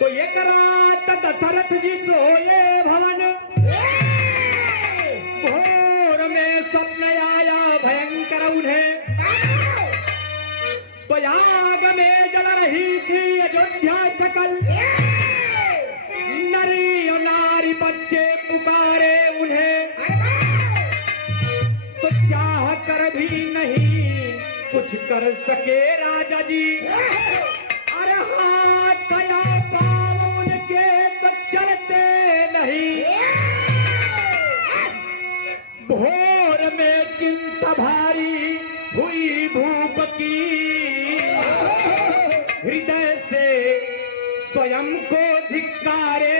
तो ये करात दशरथ जी सोए भवन, घोर में स्वप्न आया भयंकर उन्हें। तो आग में जल रही थी अयोध्या सकल, नरी और नारी बच्चे पुकारे उन्हें। तो चाह कर भी नहीं कुछ कर सके राजा जी, अरे हाथ या पाँव उनके तो चलते नहीं। भोर में चिंता भारी हुई भूप की, हृदय से स्वयं को धिक्कारे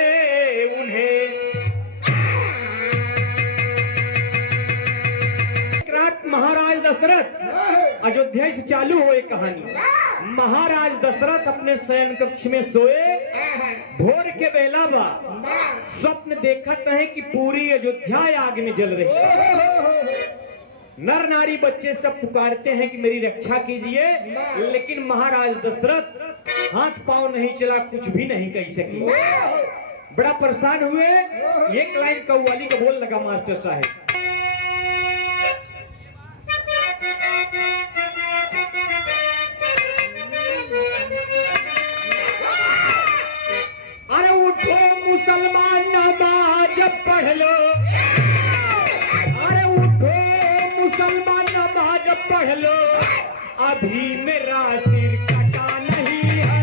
उन्हें। महाराज दशरथ अयोध्या से चालू हुई कहानी। महाराज दशरथ अपने शयन कक्ष में सोए, भोर के बेला बा स्वप्न देखते हैं कि पूरी अयोध्या आग में जल रही है। नर नारी बच्चे सब पुकारते हैं कि मेरी रक्षा कीजिए, लेकिन महाराज दशरथ हाथ पांव नहीं चला, कुछ भी नहीं कह सके। बड़ा परेशान हुए। एक लाइन कव्वाली का बोल लगा मास्टर साहब, मुसलमान नमाज पढ़ लो, अरे उठो मुसलमान नमाज पढ़ लो, अभी मेरा सिर कटा नहीं है।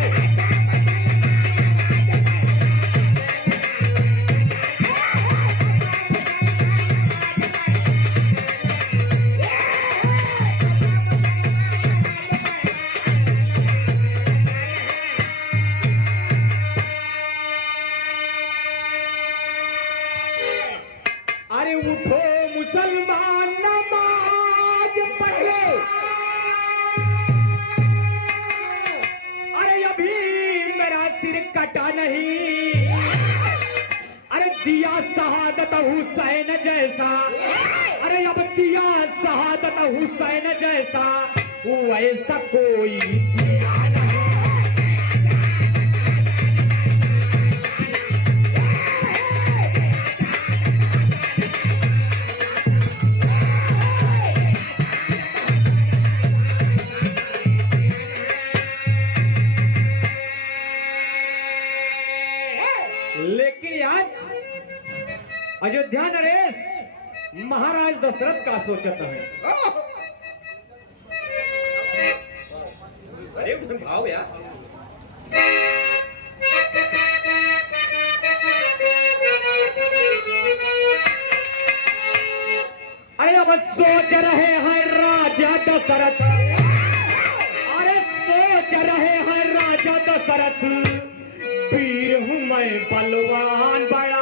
अरे उठो मुसलमान नमाज पढ़ लो, अरे अभी मेरा सिर कटा नहीं। अरे दिया शहादत हुसैन जैसा, अरे अब दिया शहादत हुसैन जैसा, वैसा कोई दिया नहीं। लेकिन आज अयोध्या नरेश महाराज दशरथ का सोचता है। अरे भाव यार, अरे अब सोच रहे हैं राजा दशरथ, अरे सोच रहे हैं राजा दशरथ, वीर हूं मैं बलवान बड़ा।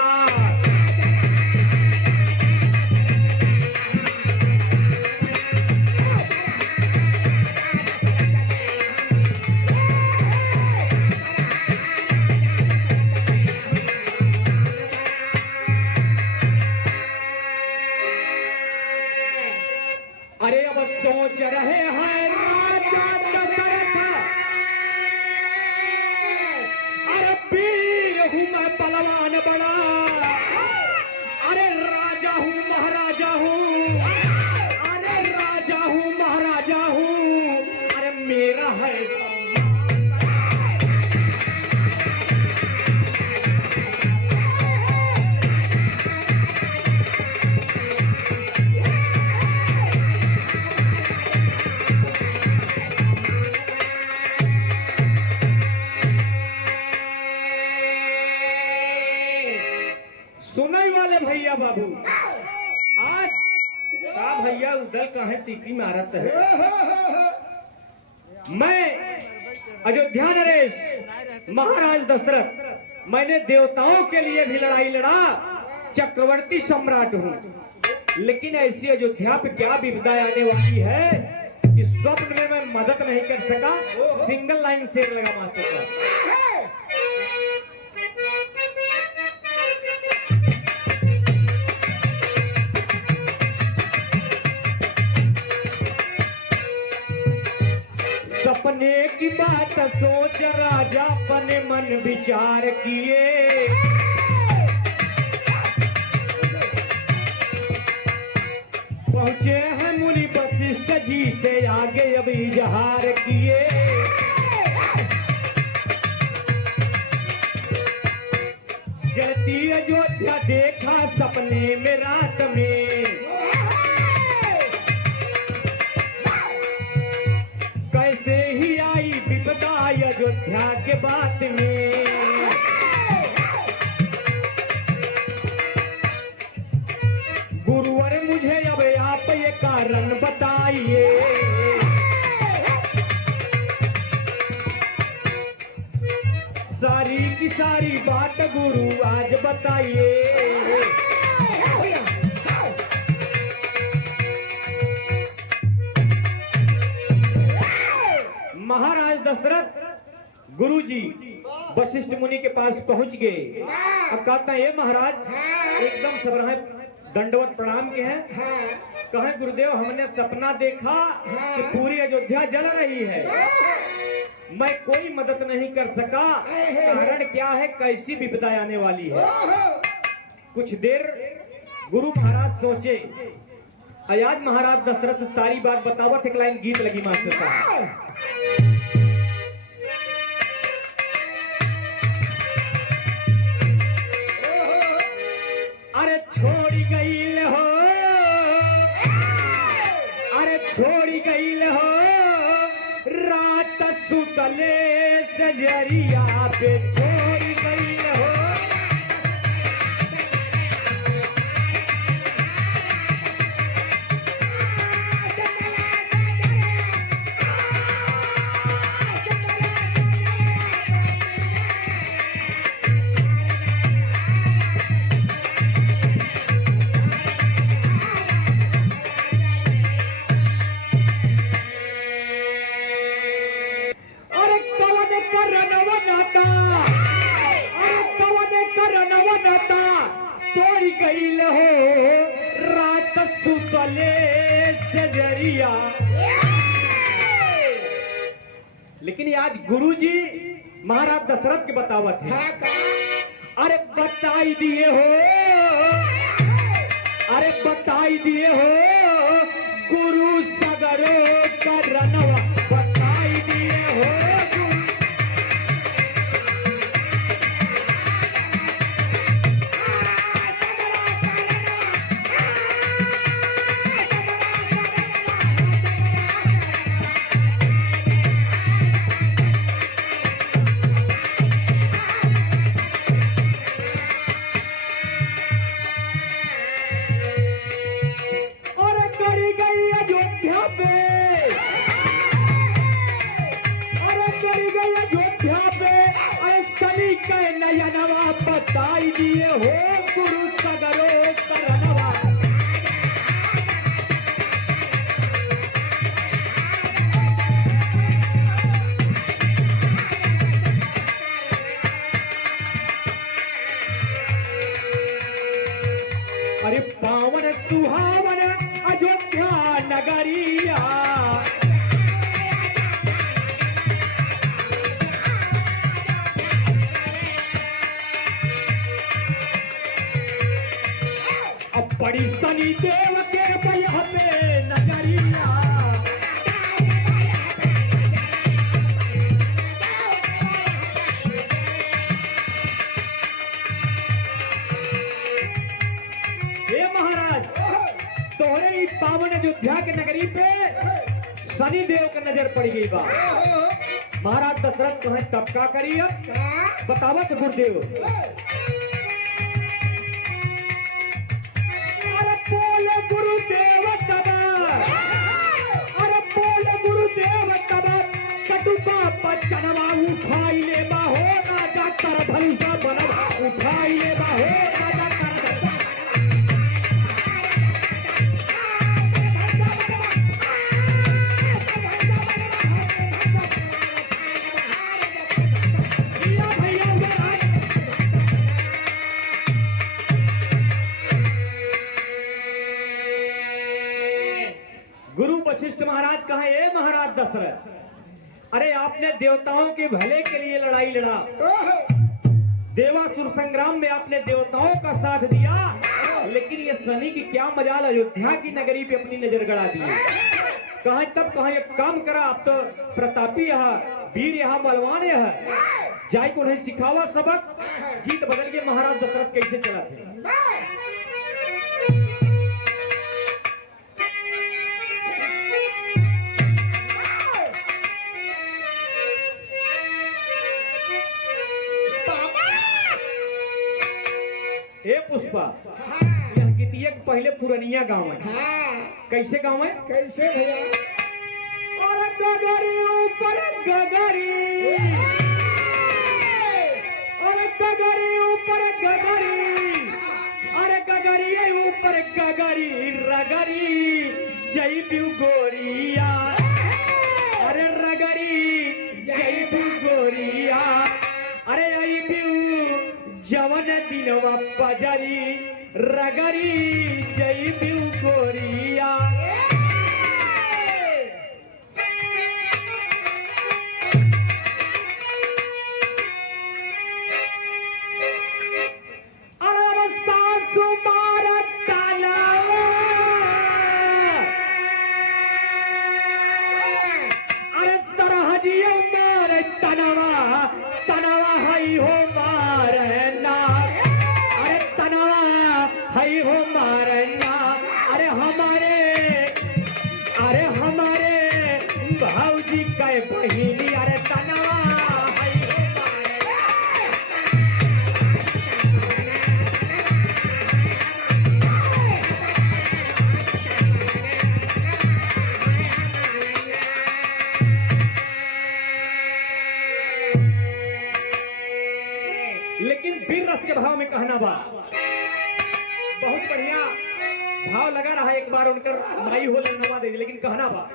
अरे अब सोच रहे हैं राजा दशरथ, अरे वीर हूं मैं बलवान बड़ा, अरे राजा हूं महाराजा हूं, अरे राजा हूं महाराजा हूं, अरे मेरा है सुनाई वाले भैया बाबू। आज का भैया उधर कहे सीटी मारत है। मैं अयोध्या नरेश महाराज दशरथ, मैंने देवताओं के लिए भी लड़ाई लड़ा, चक्रवर्ती सम्राट हूं, लेकिन ऐसी अयोध्या पे क्या विपदा आने वाली है कि स्वप्न में मैं मदद नहीं कर सका। सिंगल लाइन शेर लगा मास्टर साहब, सपने की बात सोच राजा अपने मन विचार किए। पहुंचे हैं मुनि वशिष्ठ जी से आगे अब इजहार किए। जलती अयोध्या देखा सपने में रात में, कैसे ही आई विपदा अयोध्या के बात में। गुरुवर मुझे अब आप ये कारण बताइए। सारी की सारी बात गुरु आज बताइए। महाराज दशरथ गुरु जी वशिष्ठ मुनि के पास पहुंच गए। अब कहता है ये महाराज एकदम सबराह दंडवत प्रणाम के हैं। कहे गुरुदेव हमने सपना देखा कि पूरी अयोध्या जल रही है, मैं कोई मदद नहीं कर सका। कारण क्या है, कैसी विपदा आने वाली है। कुछ देर गुरु महाराज सोचे। आज महाराज दशरथ सारी बात बतावत। एक लाइन गीत लगी मास्टर साहब। अरे छोड़ी गई हो, अरे छोड़ी गई हो रात सुतले से जरिया पे, छोड़ी गई हो। लेकिन आज गुरुजी महाराज दशरथ के बतावत है। अरे बताई दिए हो, अरे बताई दिए हो गुरु सगरो का रनवा, बताई दिए हो। बताई दिए हो गुरु सगरो करनवा। अरे पावन सुहावन अयोध्या नगरिया, बड़ी शनि देव के बयह पे नजरिया। हे महाराज तोहरे पावन अयोध्या के नगरी पे शनि देव का नजर पड़ गई बा। महाराज दशरथ तुम्हें तब का करिए बतावत गुरुदेव। गुरुदेव तब, अरे बोल गुरुदेव तब कटुका बचनवा उठाई ले बाहो राजा कर भलसा बनवा, उठाई ले बाहो राजा कर। गुरु वशिष्ठ महाराज कहे ए महाराज दशरथ अरे आपने देवताओं के भले के लिए लड़ाई लड़ा, देवासुर संग्राम में आपने देवताओं का साथ दिया, लेकिन ये शनि की क्या मजाल, अयोध्या की नगरी पे अपनी नजर गड़ा दी। कहा तब कहा एक काम करा, अब तो प्रतापी है, वीर यहाँ बलवान है, जाए को उन्हें सिखावा सबक। गीत बदल के महाराज दशरथ कैसे चला थे। ए पुष्पा, यह गीतिया के पहले पुरनिया गांव है। कैसे गांव है? कैसे भैया? और गगरी ऊपर गगरी, और गगरी ऊपर गगरी, अरे गगरी ऊपर गगरी, रगरी जय बिउ गोरिया, अरे रगरी जय बिउ गोरिया, अरे आई बिउ जवन दिनवा पजरी, रगरी जय बिउ गोरिया। बहिनी अरे तनवा लेकिन वीर रस के भाव में कहना बा बहुत बढ़िया भाव लगा रहा है। एक बार उनकर माई हो लड़नवा दे, लेकिन कहना बा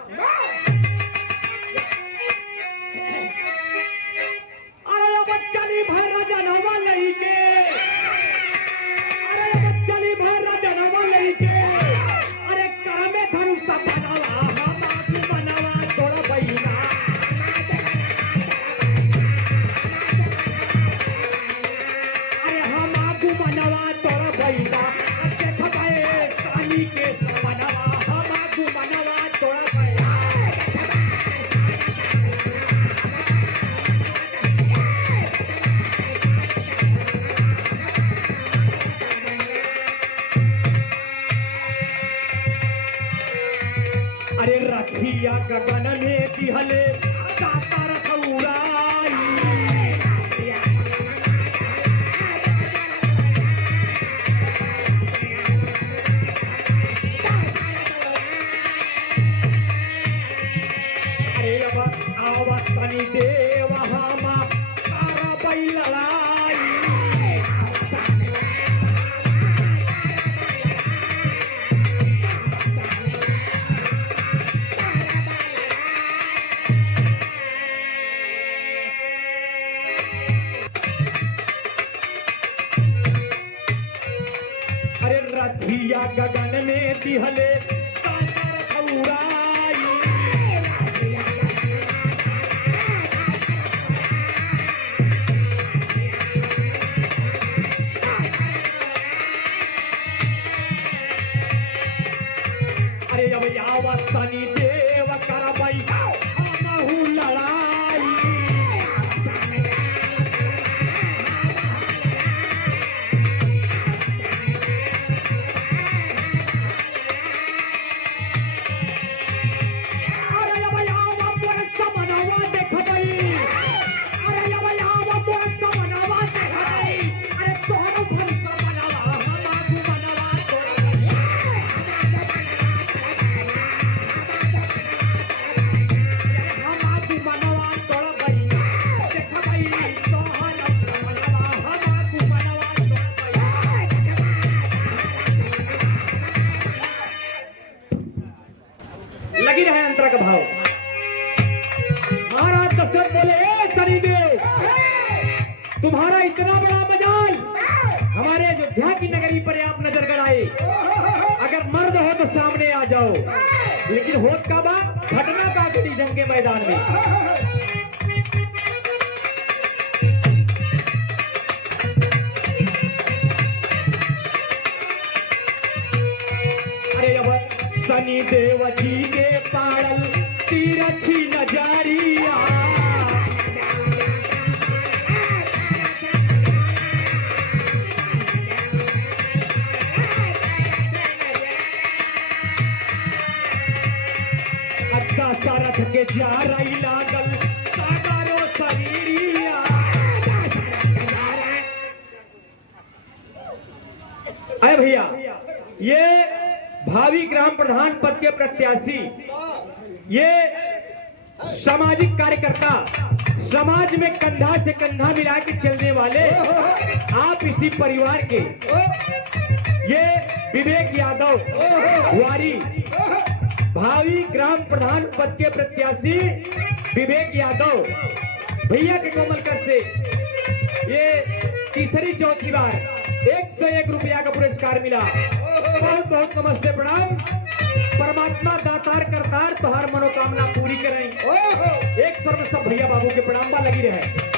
चली भर राजा नवा लही के, अरे चली भर राजा नवा लही के, अरे कामे धरू सब बनावा, हम आदमी बनावा तोड़ा बहिना, अरे हम आगू बनावा तोड़ा बहिना, अच्छे खबाए कानी के बनावा, हम आगू बनावा तोड़ा बहिना। अरे रखिया गगन में दिहले काता रथ उड़ाई, अरे अब आवत तनी देव हामा तारा बई लड़ाई, रथिया गगन में दिहले काता रथ उड़ाई, अरे अब यावा सनी देव करबई हमहु लड़ाई, लगी रहे अंतरा का भाव। महाराज दशरथ बोले, ए शनिदेव, तुम्हारा इतना बड़ा मजाल, हमारे अयोध्या की नगरी पर आप नजर गड़ाए, अगर मर्द हो तो सामने आ जाओ, लेकिन होत का बात घटना का घटी जंग के मैदान में। देव जी के पाड़ल तिरछी नजरिया। दशरथ के जारई लागल सागरो शरीरिया। अरे भैया, ये भावी ग्राम प्रधान पद के प्रत्याशी, ये सामाजिक कार्यकर्ता, समाज में कंधा से कंधा मिला के चलने वाले आप इसी परिवार के ये विवेक यादव वारी, भावी ग्राम प्रधान पद के प्रत्याशी विवेक यादव भैया के कोमलकर से ये तीसरी चौथी बार 101 रुपया का पुरस्कार मिला। बहुत बहुत नमस्ते, प्रणाम। परमात्मा दातार करतार तुहार मनोकामना पूरी करें। एक स्वर में सब भैया बाबू के प्रणाम बा लगी रहे।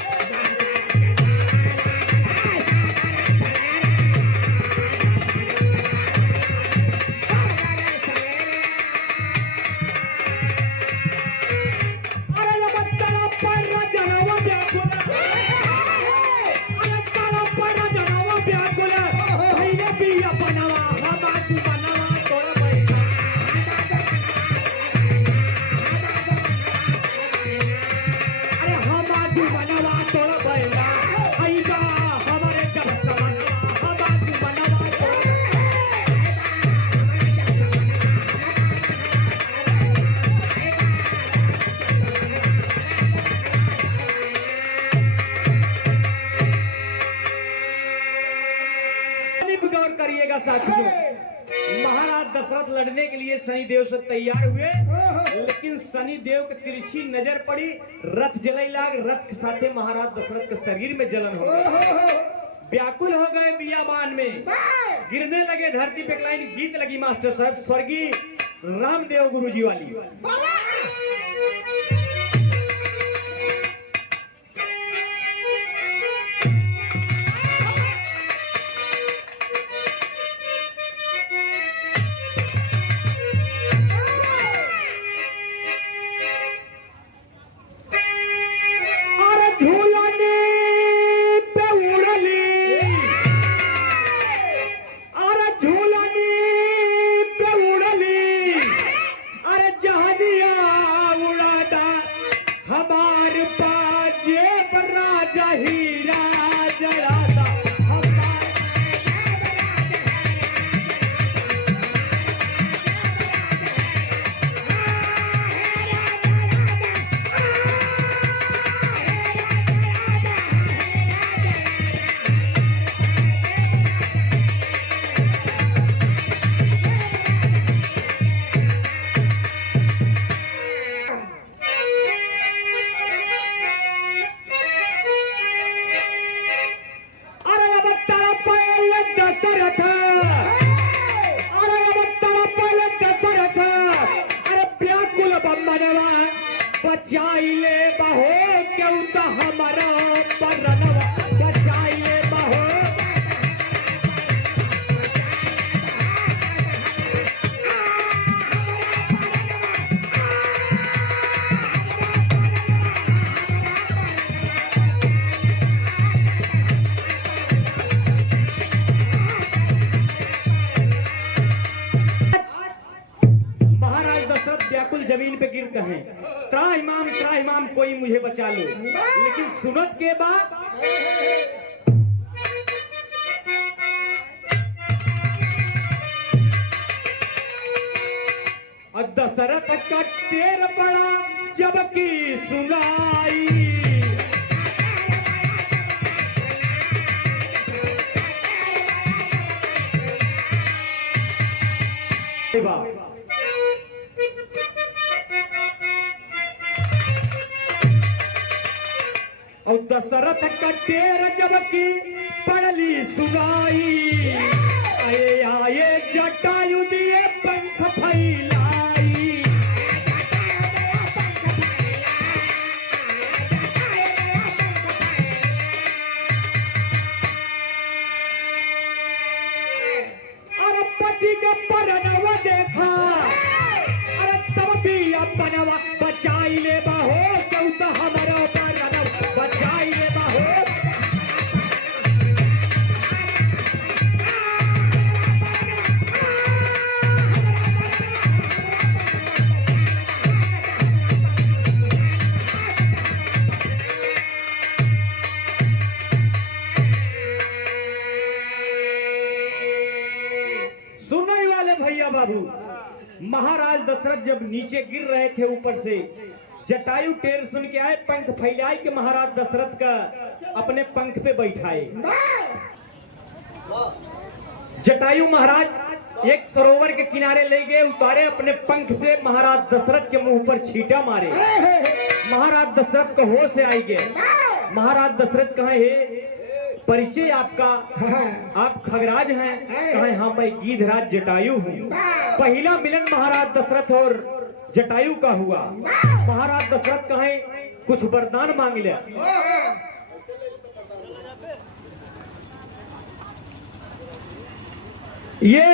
करिएगा साथियों, महाराज दशरथ लड़ने के लिए शनिदेव से तैयार हुए, लेकिन शनिदेव की तिरछी नजर पड़ी, रथ जलाई लाग, रथ के साथे महाराज दशरथ के शरीर में जलन हो गई, व्याकुल हो गए बियाबान में, गिरने लगे धरती पे। एक लाइन गीत लगी मास्टर साहब, स्वर्गीय रामदेव गुरुजी वाली। बचाइले बहो क्यों तो हमारा परनवा, बचाइले बहो। महाराज दशरथ व्याकुल जमीन पे गिरते हैं, त्राहिमाम कोई मुझे बचा लो। लेकिन सुनत के बाद दशरथ का टेर पड़ा जबकि सुनाई, और दशरथ का टेर जबकि पड़ली सुनाई, आए आए जटायु दिए पंख फैलाई, और पति का परनवा देखा दशरथ जब नीचे गिर रहे थे ऊपर से, जटायु टेर सुन के आए, पंख फैलाए के महाराज दशरथ का अपने पंख पे बैठाए। जटायु महाराज एक सरोवर के किनारे ले गए, उतारे, अपने पंख से महाराज दशरथ के मुंह पर छींटा मारे। महाराज दशरथ को होश से आई गए। महाराज दशरथ कहे, हे परिचय आपका, आप खगराज हैं? कहे, हाँ मैं गीधराज जटायु हूँ। पहला मिलन महाराज दशरथ और जटायु का हुआ। महाराज दशरथ कहे, कुछ वरदान मांग ले। ये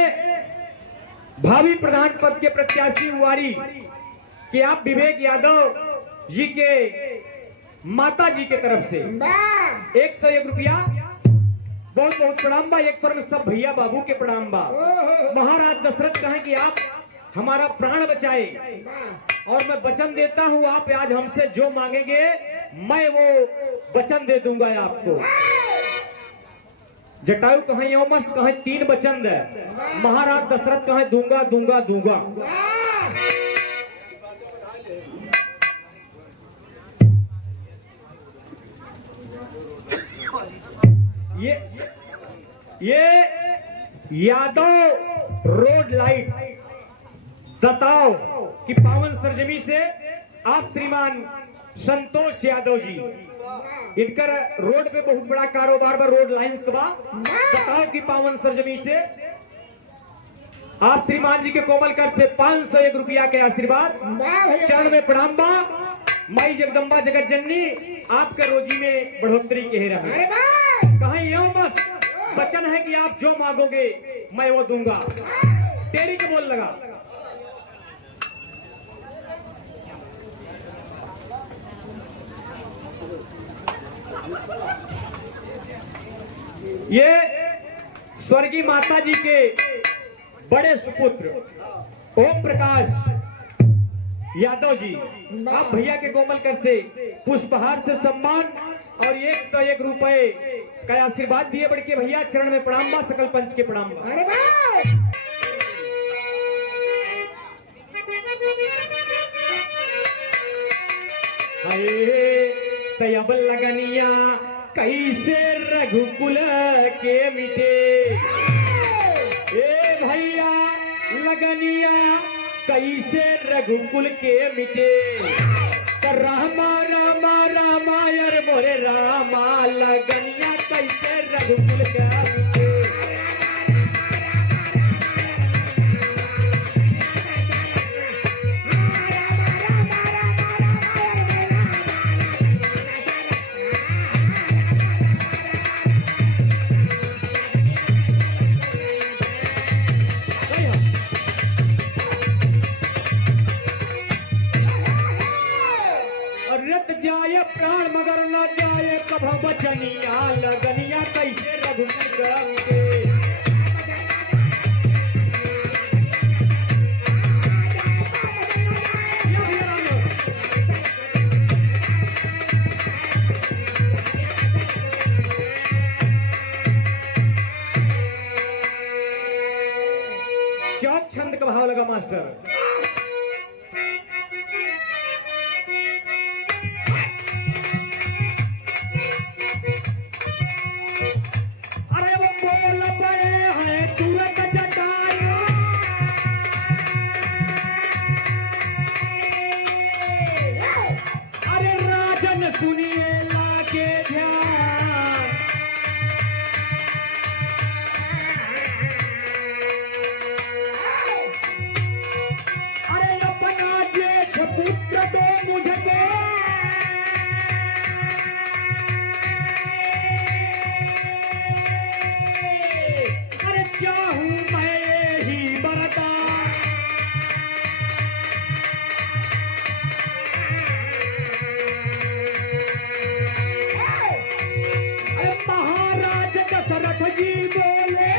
भावी प्रधान पद के प्रत्याशी हुआरी कि आप विवेक यादव जी के माता जी के तरफ से 101 रुपया, बहुत बहुत प्रणाम बा। 100 में सब भैया बाबू के प्रणाम बा। महाराज दशरथ कहे कि आप हमारा प्राण बचाए और मैं वचन देता हूँ, आप आज हमसे जो मांगेंगे मैं वो वचन दे दूंगा आपको। जटायु कहे, यो मस्त कहे 3 वचन दे। महाराज दशरथ कहे, दूंगा दूंगा दूंगा। ये यादव रोड लाइट दताओ की पावन सरजमी से आप श्रीमान संतोष यादव जी, इनकर रोड पे बहुत बड़ा कारोबार बा, रोड लाइन्स का दताओ की पावन सरजमी से आप श्रीमान जी के कोमल कर से 501 रुपया के आशीर्वाद, चरण में प्रणाम बा। माई जगदम्बा जगत जननी आपके रोजी में बढ़ोतरी के रहे। कहीं यो बस वचन है कि आप जो मांगोगे मैं वो दूंगा। तेरी के बोल लगा। ये स्वर्गीय माता जी के बड़े सुपुत्र ओम प्रकाश यादव जी, आप भैया के कोमल कर से पुष्पहार से सम्मान और 101 रुपए का आशीर्वाद दिए। बढ़ के भैया चरण में प्रणाम बा, सकल पंच के प्रणाम बा। तब लगनिया कैसे रघुकुल के मिटे, ए भैया लगनिया कैसे रघुकुल के मिटे। रामा रामा रामायर मोरे रामा लगनिया कैसे रघुकुल के मिटे। जाए प्राण मगर न जाए कभ बचनिया लगनिया कैसे रघुकुल के मिटे। चौक छंद का भाव लगा मास्टर। सुनिए लाके ध्यान, अरे अपना जेठ पुत्र दो मुझको, अरे चाहूं मैं ही बरदान। दशरथ जी बोले,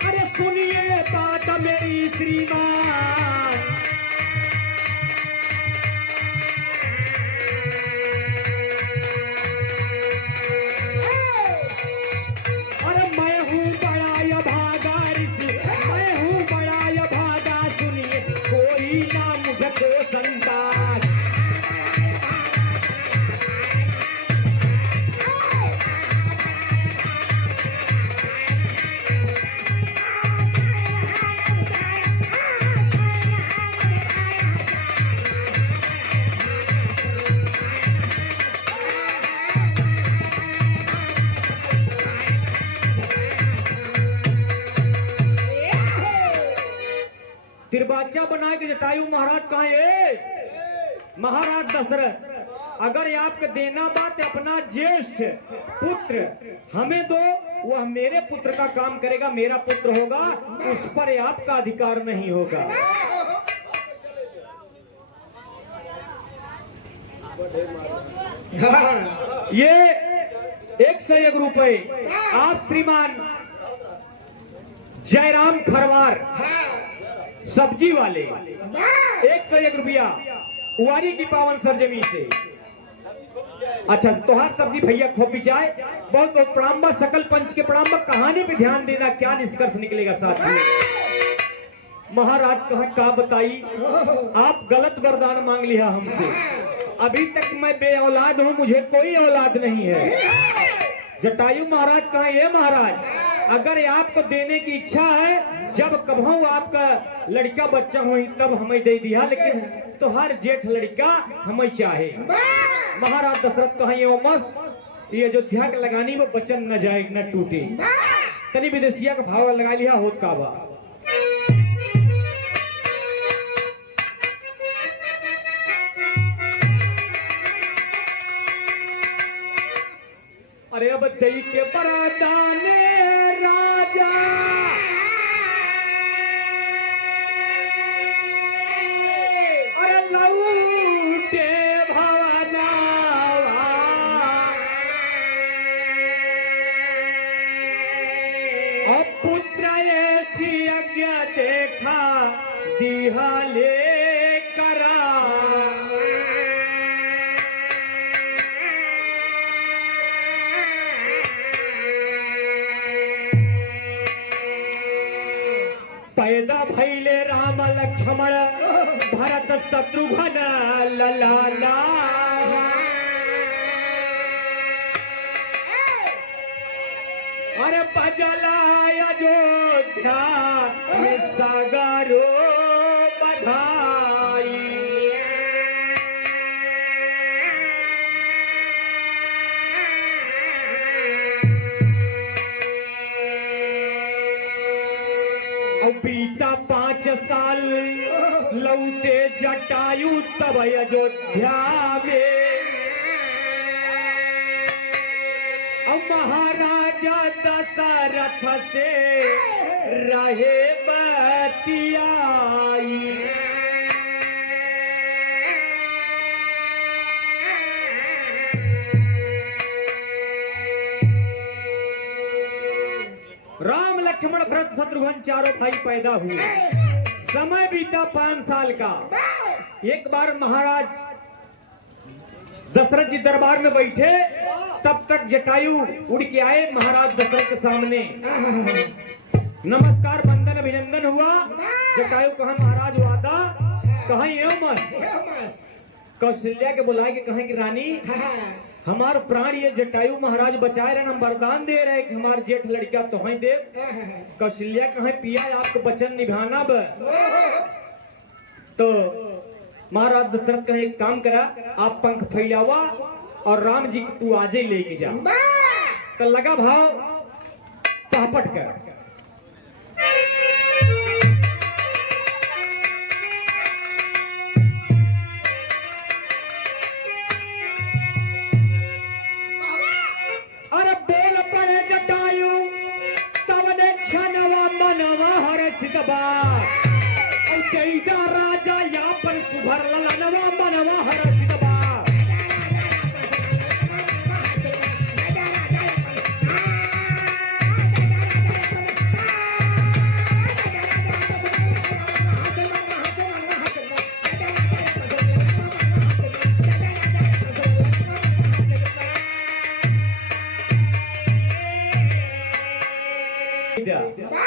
अरे सुनिए बात मेरी श्रीमान, अरे तिरबाचा बना के जटायु महाराज कहा ये महाराज दशरथ, अगर ये आपको देना बात अपना ज्येष्ठ पुत्र हमें दो, वह मेरे पुत्र का काम करेगा, मेरा पुत्र होगा, उस पर आपका अधिकार नहीं होगा। ये 101 रुपए आप श्रीमान जयराम खरवार सब्जी वाले 101 रुपया उवारी की पावन सरजमी से। अच्छा तोहार सब्जी भैया खूब बिचाए, बहुत बहुत प्रणाम बा, सकल पंच के प्रणाम बा। कहानी पे ध्यान देना, क्या निष्कर्ष निकलेगा साथियों। महाराज कहा का बताई, आप गलत वरदान मांग लिया हमसे, अभी तक मैं बे औलाद हूं, मुझे कोई औलाद नहीं है। जटायु महाराज कहा ये महाराज, अगर आपको देने की इच्छा है, जब कभू आपका लड़का बच्चा हो तब हमें दे दिया, लेकिन तो हर जेठ लड़का हमें चाहे। महाराज दशरथ कहा ये मस्त, ये अयोध्या के लगानी में बचन न जाए न टूटे, तनी विदेशिया का भाव लगा लिया होत का बा। अरे अब दई के बरदान राजा अरे लौटे भवनावा, अब पुत्र ऐसी यज्ञ देखा दिहाले करा, पैदा भैले राम लक्ष्मण भरत शत्रुघ्न ललाना, अरे बजला अयोध्या में सागरो बधाई, बीता 5 साल लौटे जटायु तब अयोध्या में, अब महाराजा दशरथ से रहे बतियाई, राम लक्ष्मण भरत शत्रुघ्न चारों भाई पैदा हुए। समय बीता 5 साल का। एक बार महाराज दशरथ जी दरबार में बैठे, तब तक जटायु उड़ के आए महाराज दशरथ के सामने। नमस्कार बंदन अभिनंदन हुआ। जटायु कहा महाराज वादा, कहा ये मत। कौशल्या के बुलाए के कहा कि रानी हमार प्राण ये जटायु महाराज बचाए रहे, हम वरदान दे रहे कि हमारे जेठ लड़का तो है दे। कौशल्या कहे पिया आपको वचन निभाना ब। तो महाराज दशरथ कहे एक काम करा, आप पंख फैलावा और राम जी को तू आज ही लेके जा। तो लगा भाव पापट कर। राजा या पर सुभर ललनवा मनवा हरसित बा।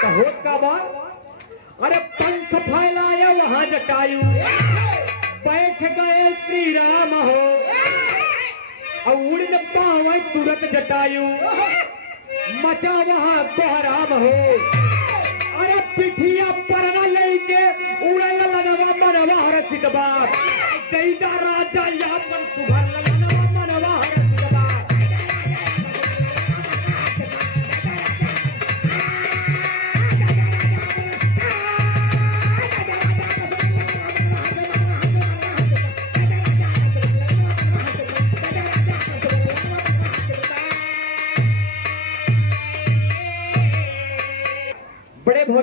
होत का बा, अरे पंख फैलाया वहां जटायु, बैठ गए श्री राम हो, और उड़ न पावे तुरंत जटायु, मचा वहां कोहराम हो। अरे पिठिया पर न लेके उड़ल लनवा मनवा हरसित बा। दैदा राजा यापन सुभर लनवा मनवा हरसित बा।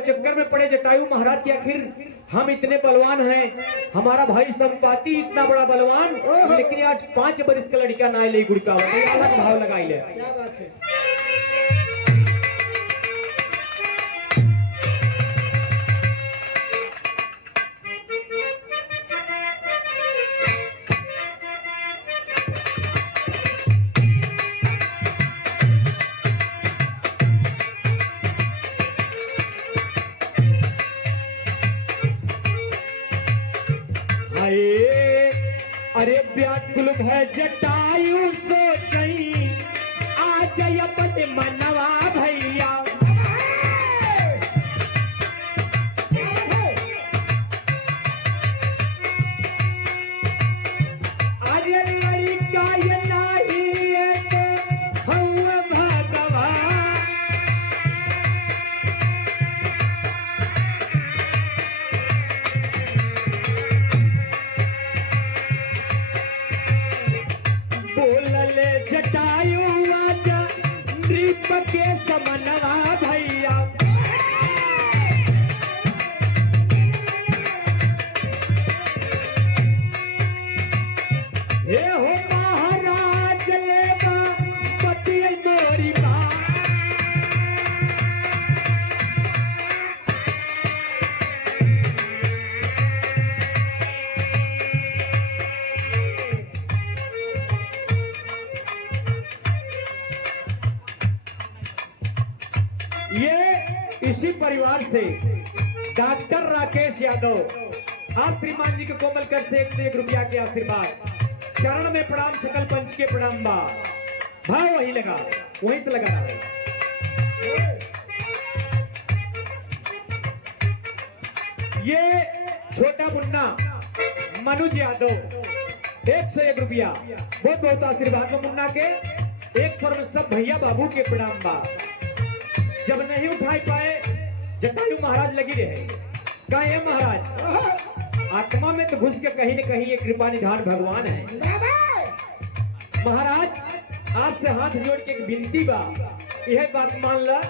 चक्कर में पड़े जटायु महाराज की, आखिर हम इतने बलवान हैं, हमारा भाई संपाति इतना बड़ा बलवान, लेकिन आज 5 बरिस का लड़का ना ले गुड़का अलग भाव लगाई ले। क्या बात है। अरे व्याकुल है जटायु सोचई आज अपने मनवा भैया, अरे लड़का ये नहीं हम भगवान, बोलले जटायु आजा नृप के समनवा भैया, हे हो महाराज लेबा पति मोरी बात, ये इसी परिवार से डॉक्टर राकेश यादव आप श्रीमान जी के कोमल कर से 101 रुपया के आशीर्वाद, चरण में प्रणाम, सकल पंच के प्रणाम बा, भाव वही लगा, वहीं से लगा रहा है। ये छोटा मुन्ना मनोज यादव 101 रुपया, बहुत बहुत आशीर्वाद में मुन्ना के, 100 में सब भैया बाबू के प्रणाम बा। जब नहीं उठाई पाए जटायु महाराज लगी रहे, कहे महाराज आत्मा में तो घुस के कहीं न कहीं ये कृपा निधान भगवान है। महाराज आपसे हाथ जोड़ के एक विनती बा, यह बात मान ला।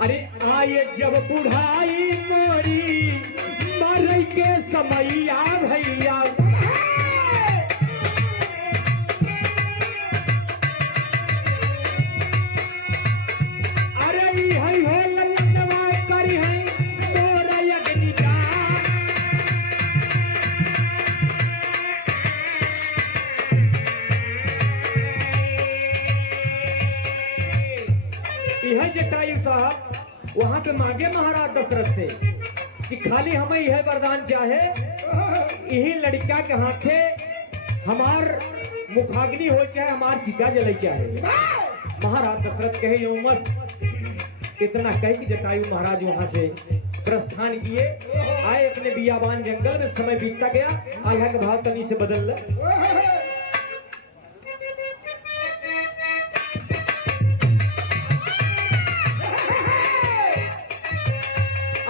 अरे आए जब बुढ़ाई मोरी मर के समैया भैया, यह जटायु साहब वहां पे मांगे महाराज दशरथ से कि खाली हमें यह वरदान चाहे, यही लड़का के हाथे हमार मुखाग्नि हो चाहे हमार चिता जले चाहे। महाराज दशरथ कहे यो मस्त, इतना कह कि जटायु महाराज वहां से प्रस्थान किए, आए अपने बियाबान जंगल में। समय बीतता गया, आल्हा का भाव तनी से बदल ल।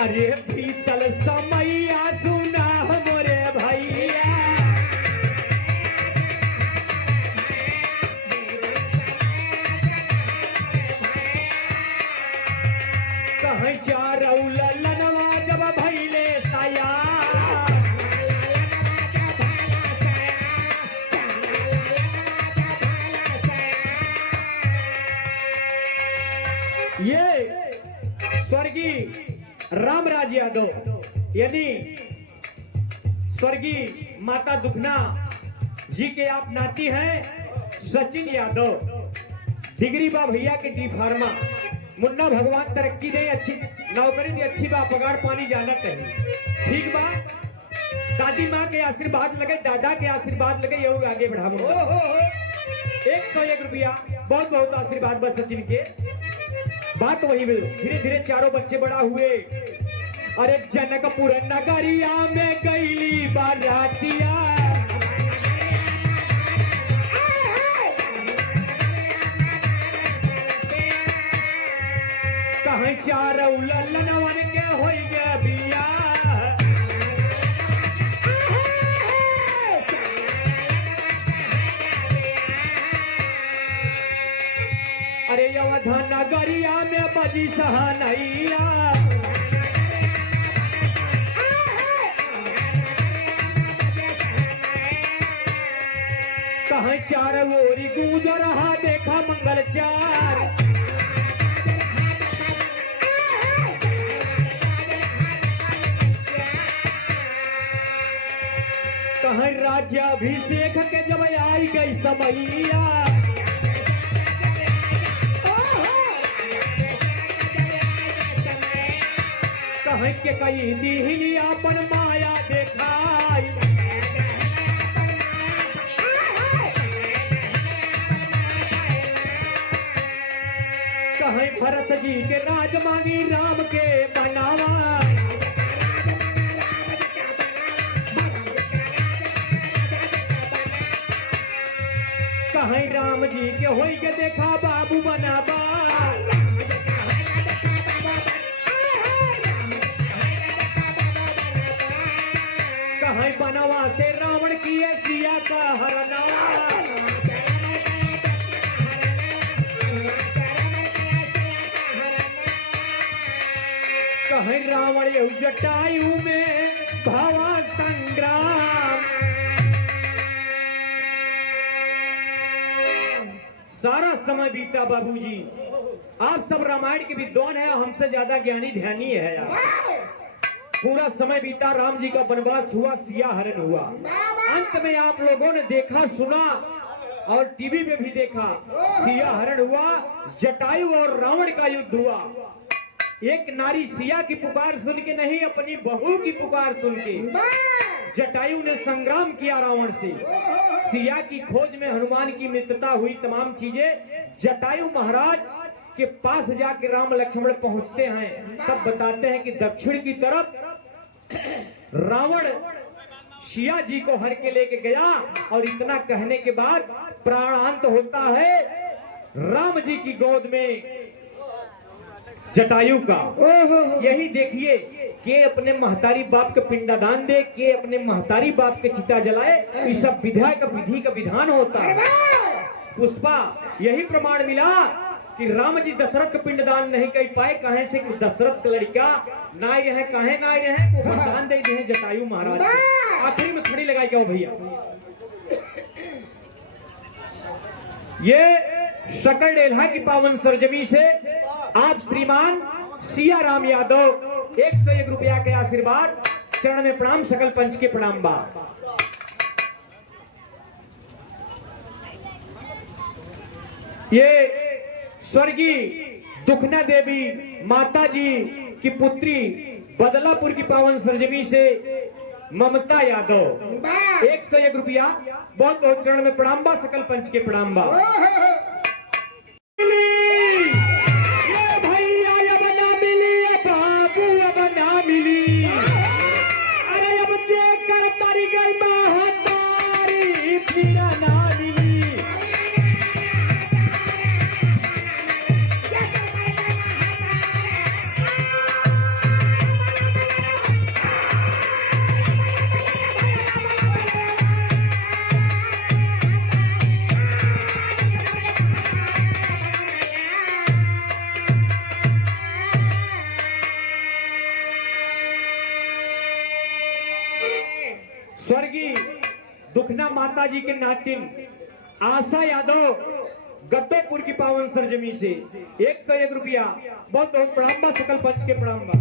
अरे बीतल समैया सुना मोरे भैया, कहीं चारौ ललनवा जब भैले साया, ये स्वर्गीय रामराज यादव यानी स्वर्गीय माता दुखना जी के आप नाती हैं सचिन यादव, डिग्री बा भैया के डी फार्मा। मुन्ना भगवान तरक्की दे, अच्छी नौकरी दे, अच्छी बा, पगार पानी जानत है, ठीक बा। दादी माँ के आशीर्वाद लगे, दादा के आशीर्वाद लगे, और आगे बढ़ा। 101 रुपया, बहुत बहुत आशीर्वाद बस सचिन के। बात वही धीरे धीरे चारों बच्चे बड़ा हुए। अरे जनकपुर नगरिया में गईली बारातिया, कहीं चारों लल्लनवन के होई गे बिया, अरे अवधा नगरिया में बजी सहनैया, चारों ओरी गूंज रहा देखा मंगल चार। कहीं राज्याभिषेक के जब आई गई समैया, कहीं के कई दीहिनी अपन माया देखाई। कहीं भरत जी के राज मांगी राम के बनावा, कहीं राम जी के होई के देखा बाबू बनावा। कहीं बनवा से रावण की सिया का हरनावा। कहीं रावण जटायु में भावा संग्राम। सारा समय बीता बाबूजी, आप सब रामायण के विद्वान हैं, हमसे ज्यादा ज्ञानी ध्यानी है यार। पूरा समय बीता, राम जी का वनवास हुआ, सिया हरण हुआ। अंत में आप लोगों ने देखा सुना और टीवी पे भी देखा, सिया हरण हुआ, जटायु और रावण का युद्ध हुआ। एक नारी सिया की पुकार सुन के नहीं, अपनी बहू की पुकार सुन के जटायु ने संग्राम किया रावण से। सिया की खोज में हनुमान की मित्रता हुई, तमाम चीजें। जटायु महाराज के पास जाके राम लक्ष्मण पहुंचते हैं, तब बताते हैं कि दक्षिण की तरफ रावण सिया जी को हर के लेके गया। और इतना कहने के बाद प्राणांत होता है राम जी की गोद में जटायु का। यही देखिए के अपने महतारी बाप के पिंडदान दे, के अपने महतारी बाप के चिता जलाए, ये सब विधि का विधान होता है। पुष्पा यही प्रमाण मिला कि राम जी दशरथ का पिंडदान नहीं कर पाए, कहे से कि दशरथ का लड़का नाय रहे, कहे नाय रहे को वरदान दे दिए जटायु महाराज को। आखिर में खड़ी लगाई क्या भैया, ये सकल डेल्हा की पावन सरजमी से आप श्रीमान सिया राम यादव 101 रुपया के आशीर्वाद, चरण में प्रणाम, सकल पंच के प्रणाम बा। ये स्वर्गीय दुखना देवी माता जी की पुत्री बदलापुर की पावन सरजमी से ममता यादव 101 रुपया, बहुत बहुत चरण में प्रणाम बा, सकल पंच के प्रणाम बा। स्वर्गीय दुखना माता जी के नातिन आशा यादव गट्टोपुर की पावन सरजमी से 101 रुपया, बहुत बहुत प्रणाम बा, सकल पंच के प्रणाम बा।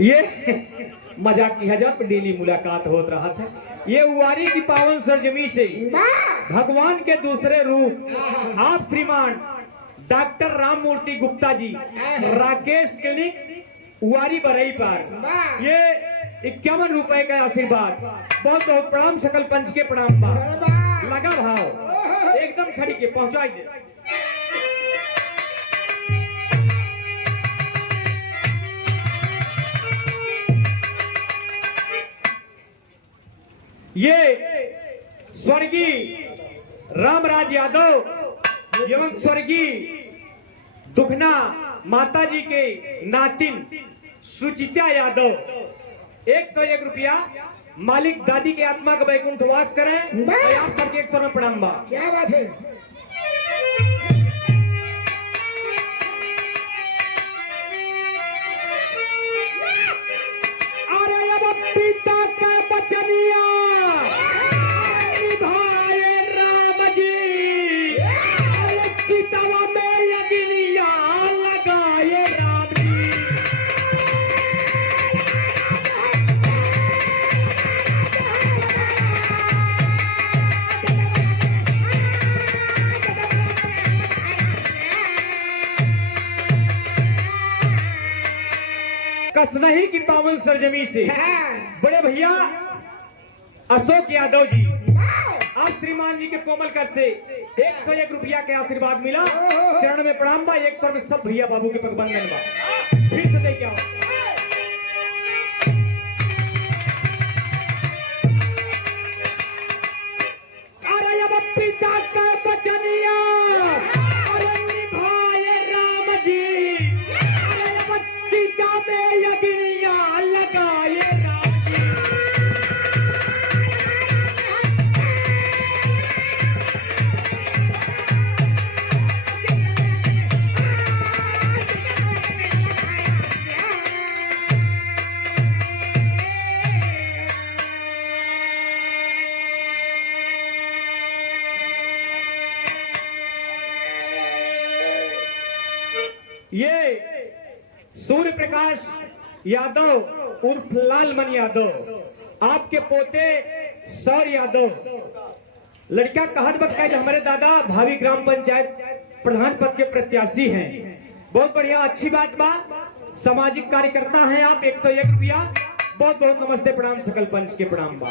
ये मजाक की हजार पर डेली मुलाकात होत रहा था। ये उवारी की पावन सरजमी से भगवान के दूसरे रूप आप श्रीमान डॉक्टर राममूर्ति गुप्ता जी, राकेश क्लिनिक उवारी बरई पर, ये 51 रुपए का आशीर्वाद, बहुत बहुत प्रणाम, सकल पंच के प्रणाम बा। लगा भाव एकदम खड़ी के पहुंचाई दे। ये स्वर्गीय रामराज यादव एवं स्वर्गीय दुखना माता जी के नातिन सुचिता यादव 101 रुपया, मालिक दादी के आत्मा का वैकुंठ वास करें। और आप सबके 100 में प्रणाम बा। क्या बात है। लगनिया निभाए राम जी, चितवा में लगनिया लगाए राम जी। कसनही की पावन सरजमी से बड़े भैया अशोक यादव जी आज श्रीमान जी के कोमल कर से 101 रुपया के आशीर्वाद मिला। चरण में प्रणाम बा। 100 में सब भैया बाबू के पगबंधन बा। फिर से दे क्या अरे अब पिता का बचनिया अरे निभाए राम जी, अरे अब चिता में यज्ञनिया लगाए राम जी। ये सूर्य प्रकाश यादव उर्फ लालमन यादव आपके पोते सौर यादव लड़का कहत बत का हमारे दादा भावी ग्राम पंचायत प्रधान पद के प्रत्याशी हैं। बहुत बढ़िया, अच्छी बात बा। सामाजिक कार्यकर्ता हैं आप। 101 रुपया। बहुत बहुत नमस्ते प्रणाम, सकल पंच के प्रणाम बा।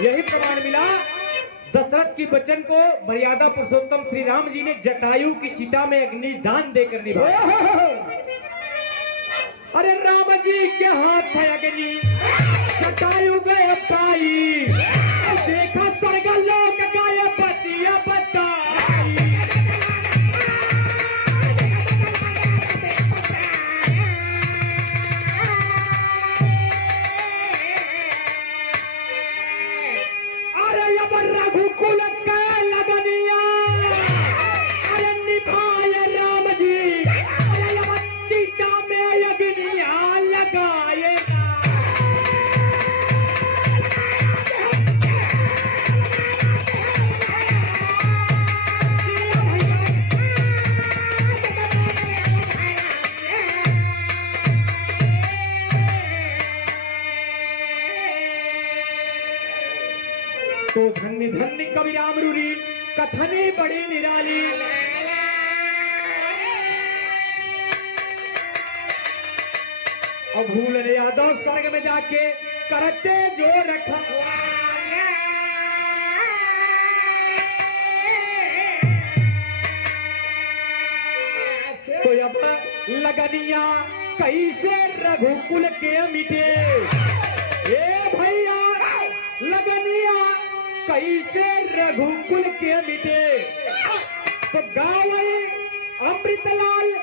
यही प्रमाण मिला दशरथ की वचन को मर्यादा पुरुषोत्तम श्री राम जी ने जटायु की चिता में अग्नि दान देकर निभाया। अरे राम जी के हाथ है अग्नि जटायु में पाई, देखा स्वर्ग लोक गाय पतिया बताई। अरे अब रघुकुल का लगनिया अरे निभाए राम जी, अरे अब चिता में यज्ञनिया लगाए राम। तो धन्य धन्य कवि रामरूरी कथने बड़ी निराली। अब भूल यादव स्वर्ग में जाके करते जो रखा। तो अब लगनिया कैसे रघुकुल के मिटे, ए भैया लगनिया कैसे रघुकुल के मिटे। तो गावई अमृतलाल